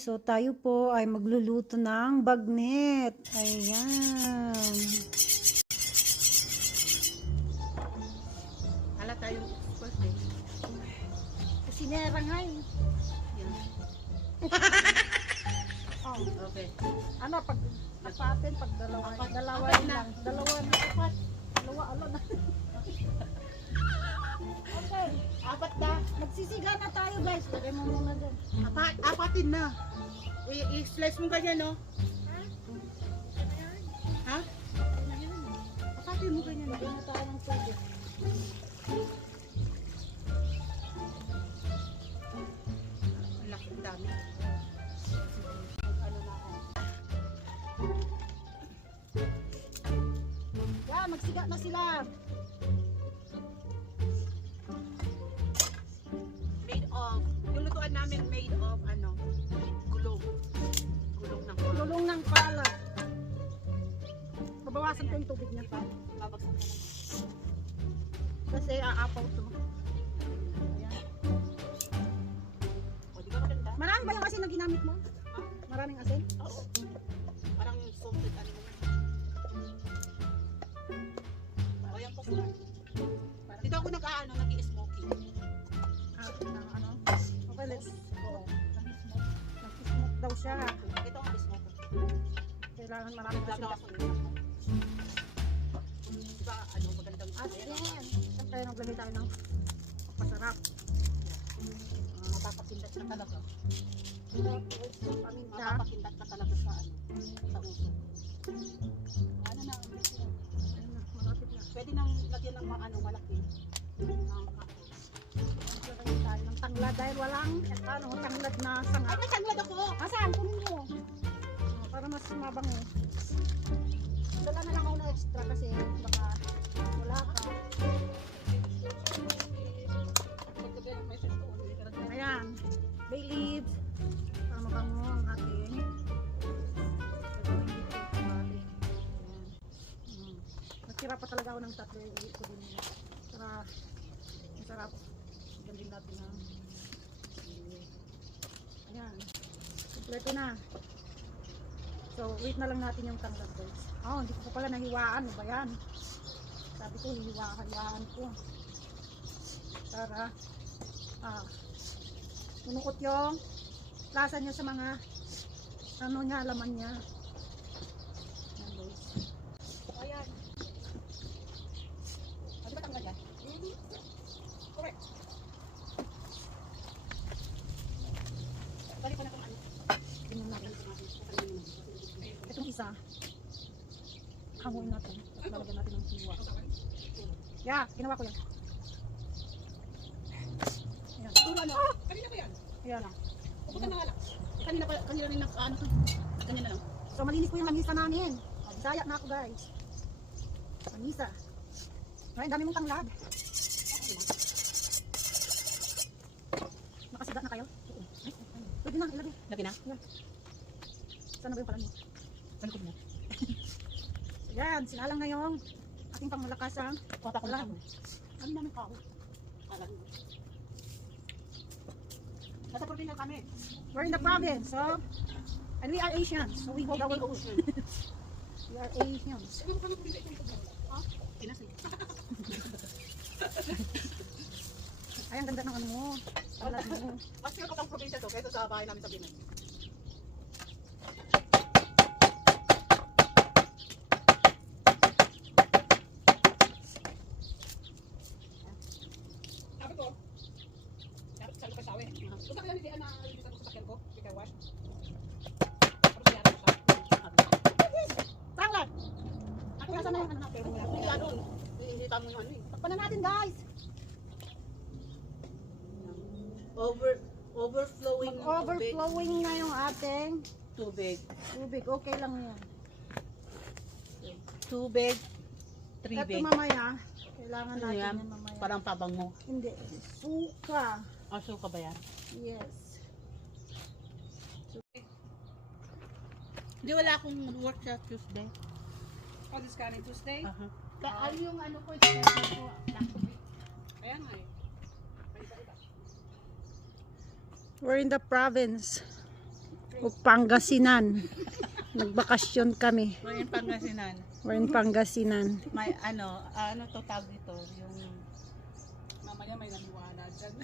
So tayo po ay magluluto ng bagnet. Ayan. Hala tayong first eh. Kusinera nga eh. Yan. Oh. Okay. Ano, pag apatin, pag dalawa Apat lang. na. Dalawa na apat. Dalawa, na. Okay. Apat na. Magsisiga na tayo guys. Lagay mo muna dyan. Apatin na. I-slice mo ganyan, no? Ha? Apatin mo ganyan. Lagay na tayo ng tubig. Ang laki, ang dami. Ano na ako? Yan, magsiga na sila. Made of, yung lutuan namin made of, ano, gulong. Gulong ng gulong. Lulong ng pala. Babawasan ko yung tubig niya. Babagsak na lang. Kasi aapaw to. Ayan. O, di ba maganda? Marami ba yung asin na ginamit mo? Ha? Maraming asin? Oo. Parang salted, ano naman. O, yan po sila. Dito ako nag-aano, nag-i-smoky. Ano? Okay, let's. Oo. Nag-smoke daw siya. Ito ang smoker. Kailangan maraming asin. Gagawa ko yun. Diba, ano, magandang Asin. Siyempre, naglagay tayo ng masarap. Mapapatindat na talaga. Tapos, paminta. Mapapatindat na talaga sa ano, sa uso. Ano na, Ayun na, malapit na. pwede nang lagyan ng mga ano, malaki. Maglagay tayo ng tanglad dahil walang tanglad na sanga. Ay, may sanglad ako! Asan? Kunin mo. Para mas mabango. Dala na lang ako na extra kasi baka wala ka. Ayan. Bay leaves. Para mabango ang ating natira pa talaga ako ng tatlo. Uwi ko din. Para masarap. Gandin natin ang ayan. Kompleto na. So, wait na lang natin yung tanglad guys. Oh, hindi ko pa pala nahiwaan. Ano ba yan? Sabi ko, hiwaan ko. Para, munukot yung lasa niya sa mga, ano niya, laman niya. Ayan guys. Ayan. Ano ba tanglad yan? Correct. Balik ko na itong ano. Tingnan natin. Itong isa, hanguin natin. Tapos lalagyan natin ng hiwa. Yeah, ginawa ko yan. Ayan. Turo ano? Kanina ba yan? Ayan. Pupunta na nga lang. Kanina rin ano to. Kanina lang. So, malinis po yung langisa namin. Bisaya na ako guys. Langisa. Ay, dami mong tanglad. Nakasiga na kayo? Ay, pwede na, ilagay. Lagi na? Saan na ba yung palan mo? Ano ko na? Ayan, sinalang na yung ating pangmalakasang Kota ko na. ulam. Ano namin kao? Alam mo. Nasa probinsya kami. We're in the province, so, and we are Asians, so we hold our own. Ocean. We are Asians. Ano kami probinsya ito? Ha? Pinas eh. Ay, ang ganda ng ano mo. Tanglad mo. Mas sure ko pang probinsya to kaysa sa bahay namin sa Pinas. Sabi ko, sabi ko sa awe. Kung sa kailan hindi na ilitan ko sa sakyan ko, ikaw wash. Tapos yata ko sa Tanglad! Ako nasa na yung ano natin. ano, ihita mo yung ano eh. Takpan na natin guys. Overflowing ng tubig. Overflowing na yung ating Tubig. tubig. Okay lang yan. Tubig. Ito mamaya, kailangan Ano natin yan? yan mamaya. Parang pabango. Hindi. Suka. Aso ka ba yan? Yes. Hindi, wala akong work sa Tuesday. Oh, this coming Tuesday? Ano yung ano ko, schedule ko, Kaya nga eh. Iba-iba. We're in the province. ug Pangasinan. Nagbakasyon kami. We're in Pangasinan. We're in Pangasinan. May ano to tawag dito? Yung Mamaya may naniwala dyan.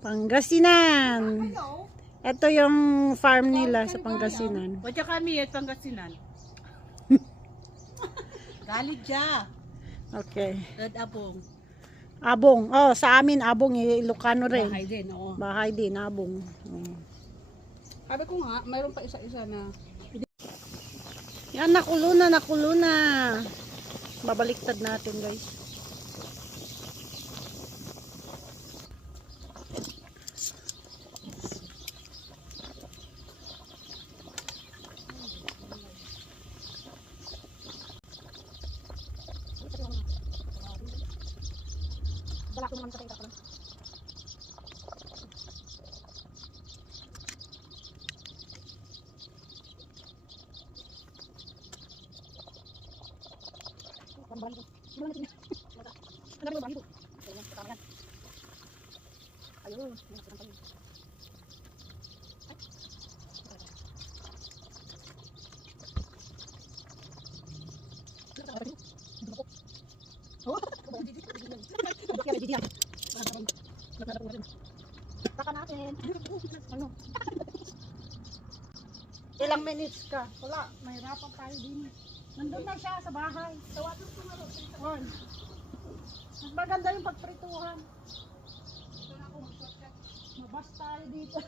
Pangasinan. Hello? Ito yung farm nila sa Pangasinan. Wadya kami at Pangasinan. Galigya. Okay. Red Abong. Abong. Oh, sa amin abong Ilocano rin. Bahay din, oo. Bahay din abong. Oh. Sabi ko nga, mayroon pa isa-isa na. Yan, nakulo na. Babaliktad natin, guys. Taka natin. Ano? Ilang minutes ka? Wala, mahirapan tayo din. Nandun na siya sa bahay. Tawagin ko nga rin. Mas maganda yung pagprituhan. Mabas tayo dito.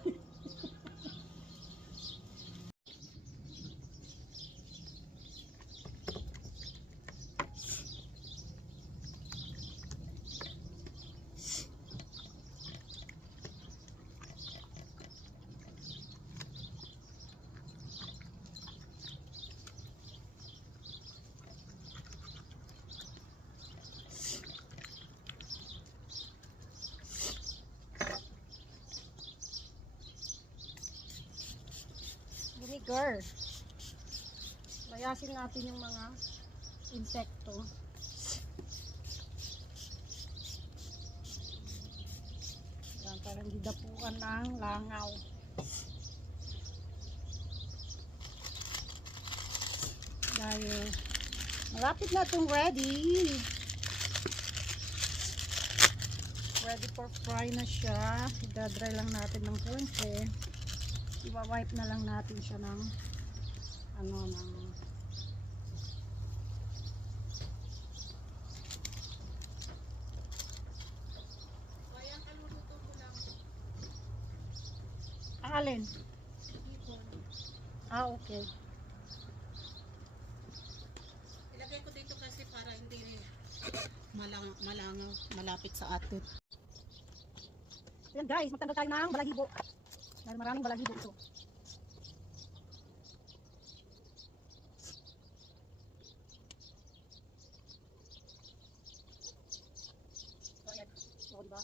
Vinegar. Layasin natin yung mga insekto. Yan, para hindi dapuan ng langaw. Dahil malapit na itong ready. Ready for fry na siya. Idadry lang natin ng konti. Iwa-wipe na lang natin siya ng alin? Okay. Ilagay ko dito kasi para hindi malangaw, malapit sa atin. Ayan guys, magtanggal tayo ng balahibo. Dahil maraming balahibo ito. So ayan. O diba?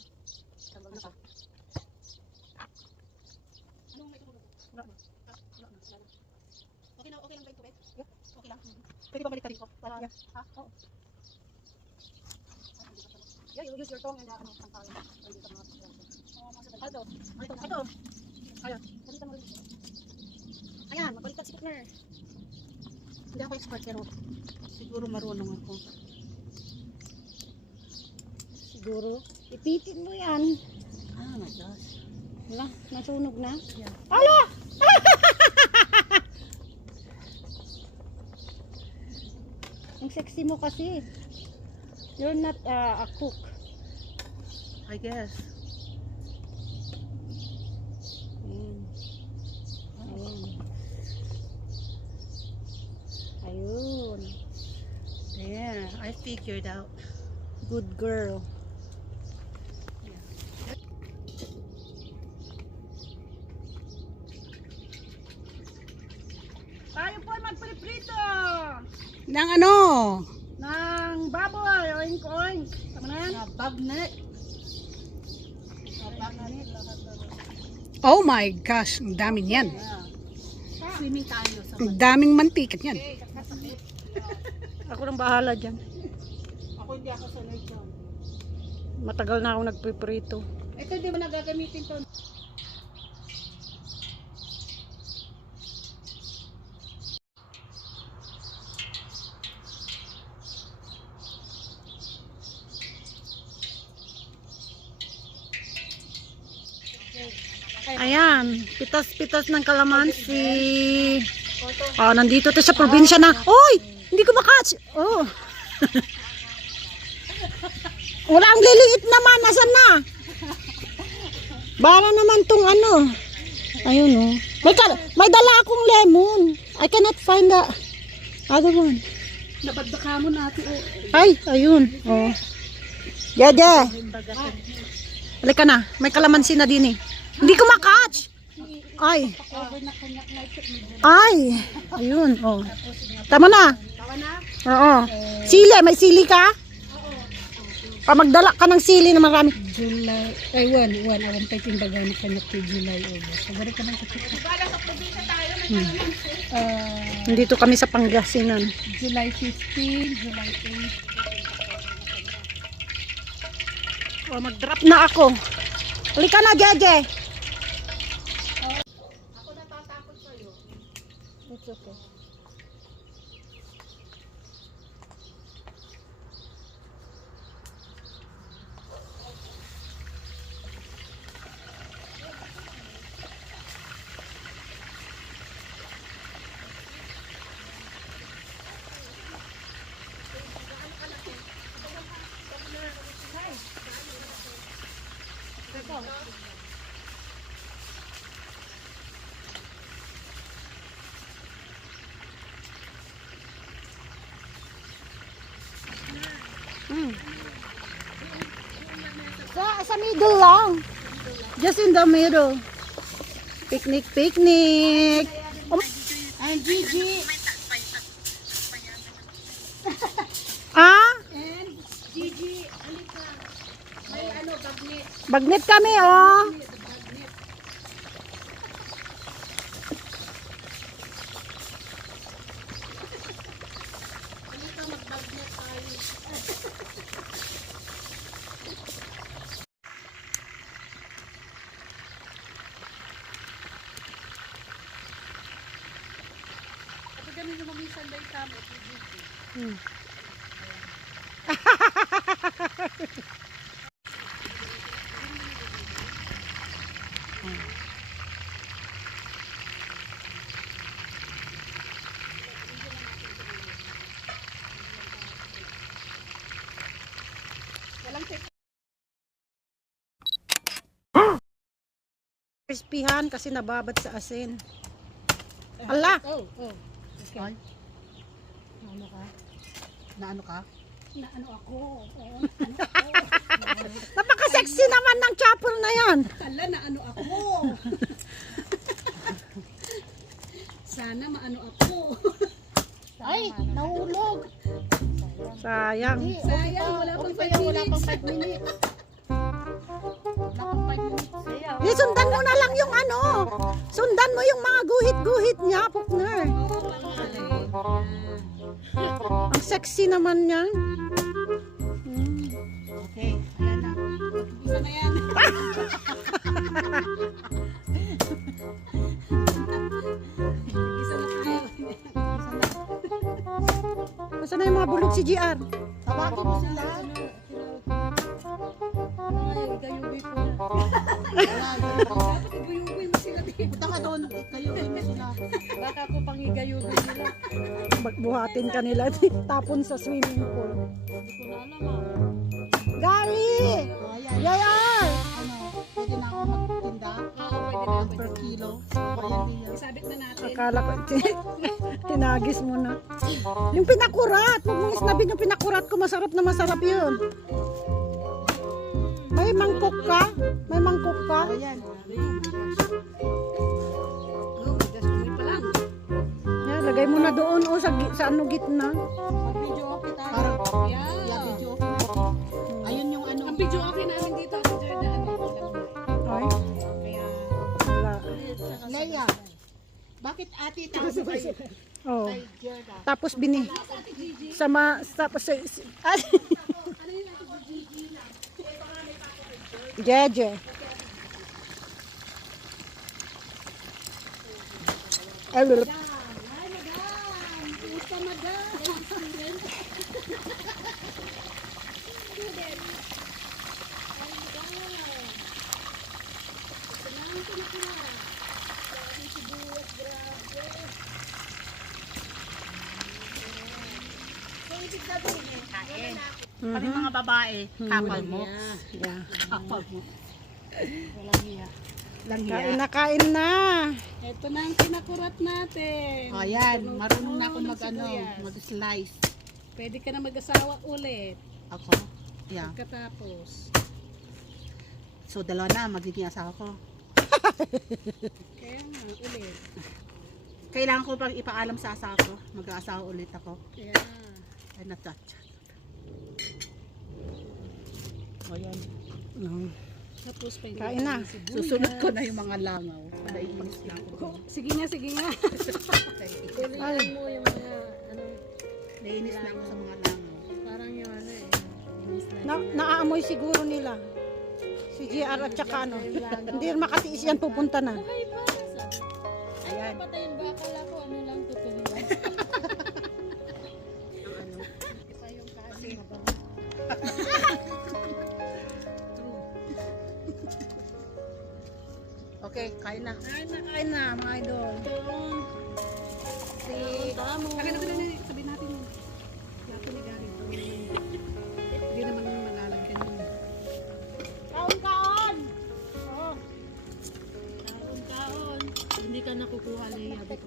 Tanggal na pa. Anong may tubig? Wala na. Okay lang ba yung tubig? Yeah. Okay lang. Pwede ba balik ko? Para, yeah. Ha? Oo. Yeah, you use your tongue and sampal. Ito. Ito. Ayan. Balikan mo rin. Ayan, magbaliktad si Kukner. Hindi ako expert pero Siguro marunong ako. siguro ipitin mo yan. Ah, my gosh. Wala, nasunog na. Yeah. Ala! Ang sexy mo kasi. You're not a cook. I guess. Ayun. There, I figured out. Good girl. Tayo po ay magpriprito Nang ano? ng baboy. Oink oink. Tama na yan? Bagnet. Oh my gosh, ang dami niyan. Swimming tayo sa Ang daming mantika niyan. Ako nang bahala dyan. Ako hindi ako sanay dyan. Matagal na ako nagpriprito. Ito di ba nagagamitin to? Ayan, pitas-pitas ng kalamansi. Oh, nandito tayo sa probinsya na. Oy, hindi ko makatch. Oh. Wala ang liliit naman, nasan na? Bara naman tong ano. Ayun oh. May dala akong lemon. I cannot find the other one. Nabagdaka mo natin. Ay, ayun. Oh. Jaja. Halika na. May kalamansi na din eh. Hindi ko makatch. Ay. Ay. Ayun. Oh. Tama na. Oo. Sili. May sili ka? Magdala ka ng sili na marami. July. Ay, awan pa timbaga na kanya kay July. Sabari ka ng kapit. Nandito kami sa Pangasinan. July 15, July 8. Oh, mag-drop na ako. Halika na, Jeje. Ako natatakot sa'yo. It's okay. Sa middle lang. Just in the middle. Picnic, picnic. And Gigi. Ah? And Gigi, alika. May bagnet. Bagnet kami, oh. Ganun yung mamisan day kami. Hmm. Crispyhan kasi nababad sa asin. Ala! Oh. Okay. Ano ka? Naano ka? Naano ako? Napaka-sexy naman ng chapel na yan. Ala, naano ako? Sana maano ako. Ay, nahulog. Sayang. Sayang, wala pang 5 minutes. Wala pang 5 minutes. Di, sundan mo na lang yung ano. Sundan mo yung mga guhit-guhit niya, Pukner. Ang sexy naman niya. Okay, ayan na. Isa na yan. Isa na tayo. Masa na yung mga bulog si GR? Tawagin mo sila. Ay, gayubi ko na. Dapat igayubi mo sila din. Punta ka doon. Kayuhin mo sila. Baka ako pang igayubi nila. Buhatin ka nila. Tapon sa swimming pool. Hindi ko na alam ah. Gary! Ayan. Yayar! Ano, pwede na ako magtinda? Oo, pwede na. Per kilo. Ayan din yan. Isabit na natin. Akala ko, tinagis mo na. Yung pinakurat. Huwag mong isnabin yung pinakurat ko. Masarap na masarap yun. May mangkok ka? May mangkok ka? Ayan. Oh, just tuloy pa lang. Yan, lagay mo na doon o sa ano gitna. Mag-video okay tayo. Parang, Yeah. video okay. Ayun yung ano. Ang video okay namin dito sa Jordan. Ay, Kaya, wala. Leia, bakit ate tawag mo kayo? Oh. Kay Jordan. Tapos tapos Jeje. Ay, lulot. Kain. Kami mga babae, kapal mo. Yeah. Kapal mo. Walang hiya. Lang Kain na, kain na. Ito na ang kinakurat natin. O yan, marunong na ako mag-slice. Pwede ka na mag-asawa ulit. Ako? Yeah. Pagkatapos. So, dalawa na, magiging asawa ko. Kaya nga, ulit. Kailangan ko pang ipaalam sa asawa ko. Mag-aasawa ulit ako. Yeah. Ay, natouch. O yan. Tapos pa Kain na. susunod ko na yung mga langaw. Naiinis na ako. Sige nga, sige nga. Kulihan mo yung mga, ano, Naiinis na ako sa mga langaw. parang yung ano eh. Naaamoy siguro nila. Si GR at saka ano. Hindi makatiis yan, pupunta na. Okay pa. Ayan. Patayin ba? Akala ko ano lang tutuloy. Iba yung kasi. Okay, kain na. Kain na, mga idol. Si... Akin na, sabihin natin yun. Yato ni Gary. Hindi naman malalagyan yun. Kaon! Oo. Kaon. Hindi ka nakukuha na yabi ko.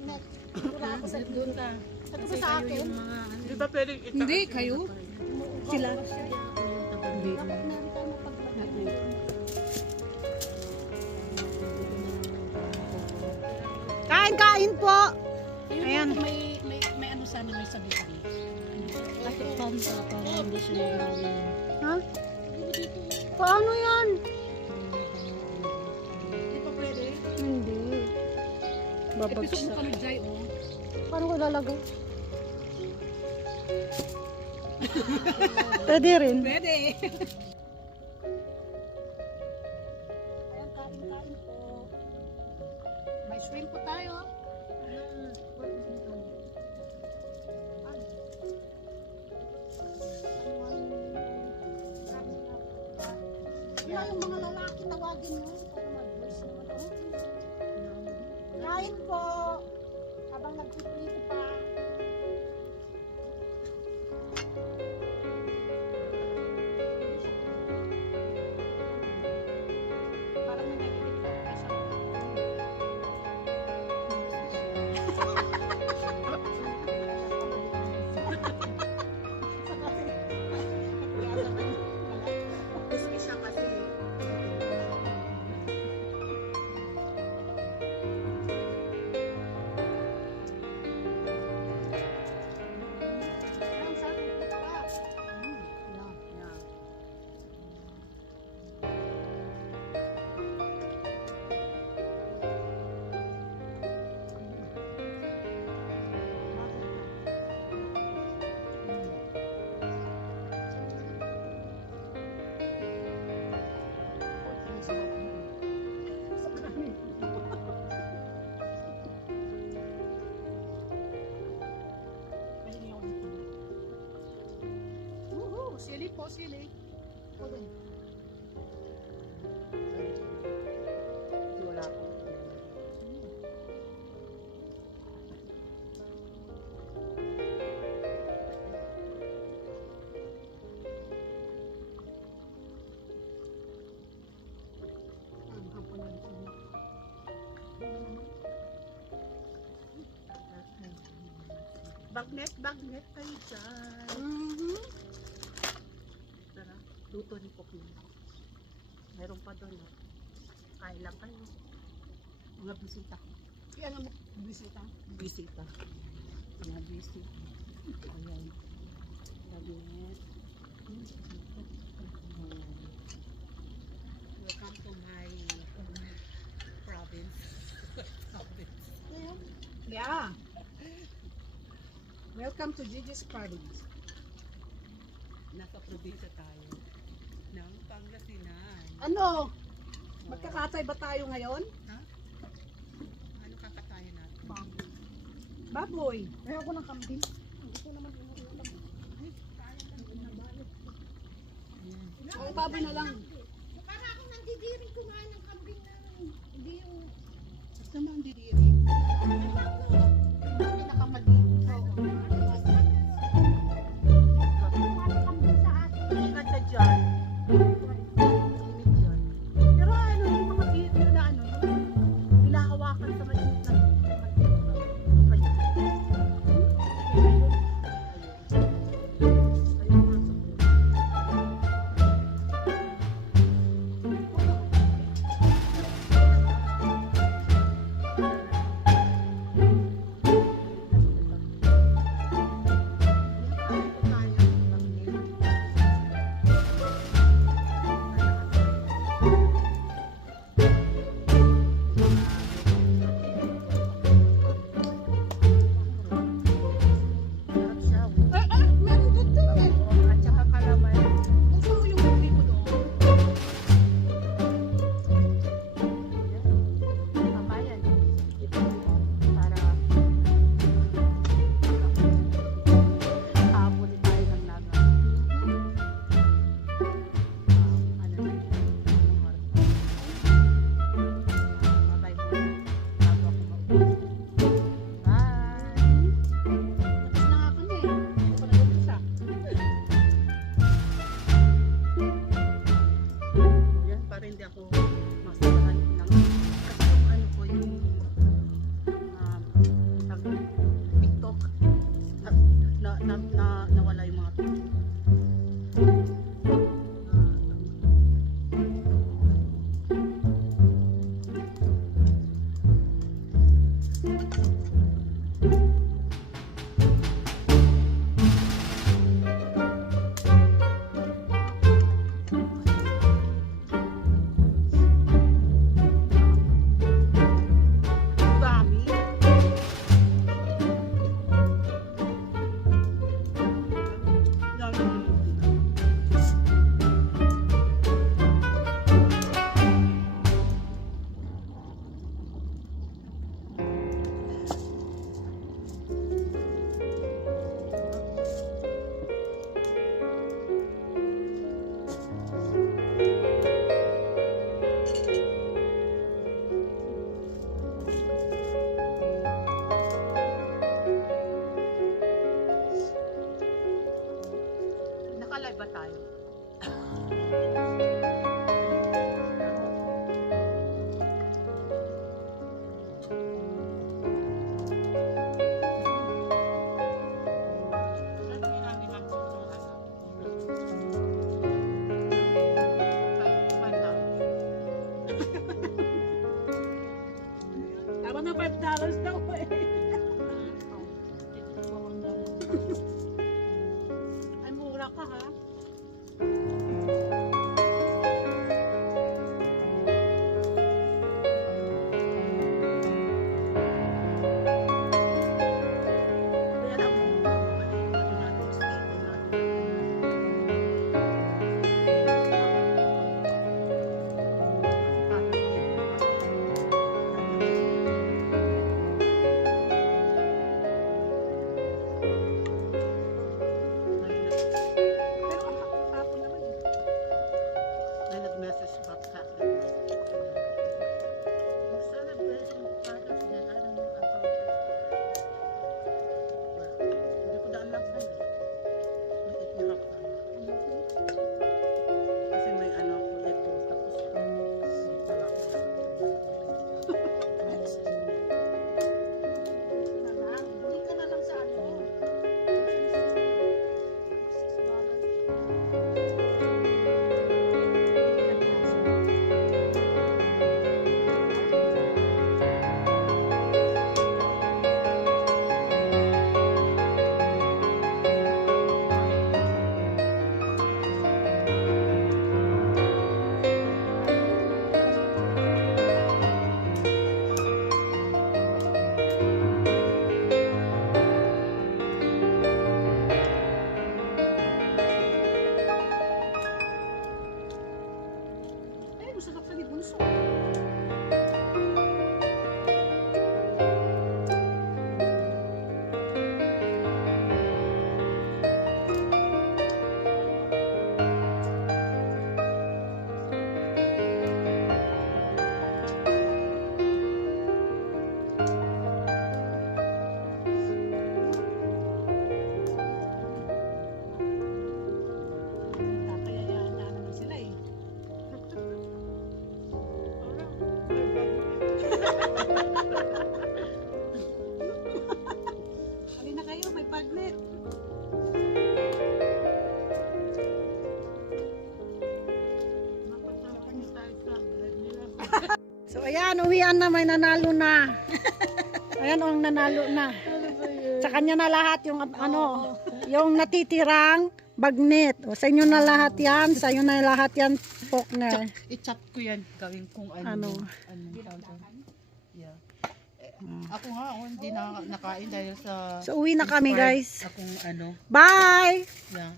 Doon ka. Sabi ko sa akin. Yung mga ano. Di ba pwede ita? Hindi, kayo? Sila? Hindi. Dapat meron tayo mapaglagay. Kain po! Ayan. May ano sana, may sabihan. Bakit pamsa para hindi siya nagawin? Ha? Paano yan? Di pa pwede? Hindi. Episode mo Babagsak. kami, Jai, oh. Paano ko lalagay? Pwede rin. Pwede. Ayan, kain po. May shrimp po tayo. Wala yung mga lalaki, tawagin mo. Para mag-voice naman. Kain po. Habang nagpiprito pa. Parang may nagigit ka sa siya kasi. Ang sarap na pa. Sili po, sili. Wala po. Bagnet kayo dyan. Tara, luto ni Poppy. Meron pa doon. Kain lang kayo. Mga bisita. Ano mo? Bisita? Bisita. Mga bisita. Ayan. Bagnet. Welcome to my province. Yeah. Welcome to Gigi's Province. Nasa probinsya tayo. Ng Pangasinan. Ano? Magkakatay ba tayo ngayon? Ha? Ano kakatayin natin? Baboy. Ayaw ko ng kambing. Hindi ko naman inuulam. Ang baboy na lang. Para akong nandidiring kumain ng kambing na hindi yung Basta naman didiri. Pinakamali. Oo. Pero ano, yung mga video na ano, yung hinahawakan sa mainit na at saka kalamay. Gusto mo yung huli mo doon? Kamayan. Para habulin tayo ng laga. Ano na yun? Babay mo na. Bago ako maubos. Bye! Tapos na nga kami. Hindi ko nag-umpisa. Yan, para hindi ako masalahan ng kasi yung ano ko yung sabi, TikTok nawala yung mga dami. Dami. Naka-live ba tayo? Tama na $5 daw eh. Ay, mura ka ha. Pero ang hapon naman eh. May nag-message back sa akin. Yung celebration Father's Day, I don't know about it. Well, hindi ko daan lang sa'yo. May itirap na. Kasi may ano ko ito, tapos wala ko. Balik ka na lang sa ano. So ayan, uwian na, may nanalo na. Ayan, ang nanalo na. Sa kanya na lahat yung ano, yung natitirang bagnet. O, sa inyo na lahat yan, sa inyo na lahat yan, Faulkner. I-chop ko yan. Gawin kong Ano? Yeah. Ako nga, hindi na nakain dahil sa... So uwi na kami, guys. Akong ano. Bye! Yeah.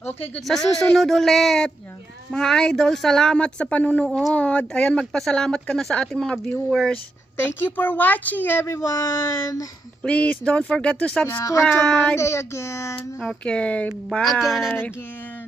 Okay, good Sa night. susunod ulit. Yeah. Mga idol, salamat sa panunood. Ayan, magpasalamat ka na sa ating mga viewers. Thank you for watching, everyone. Please don't forget to Yeah, until subscribe. Monday again. Okay, bye. Again and again.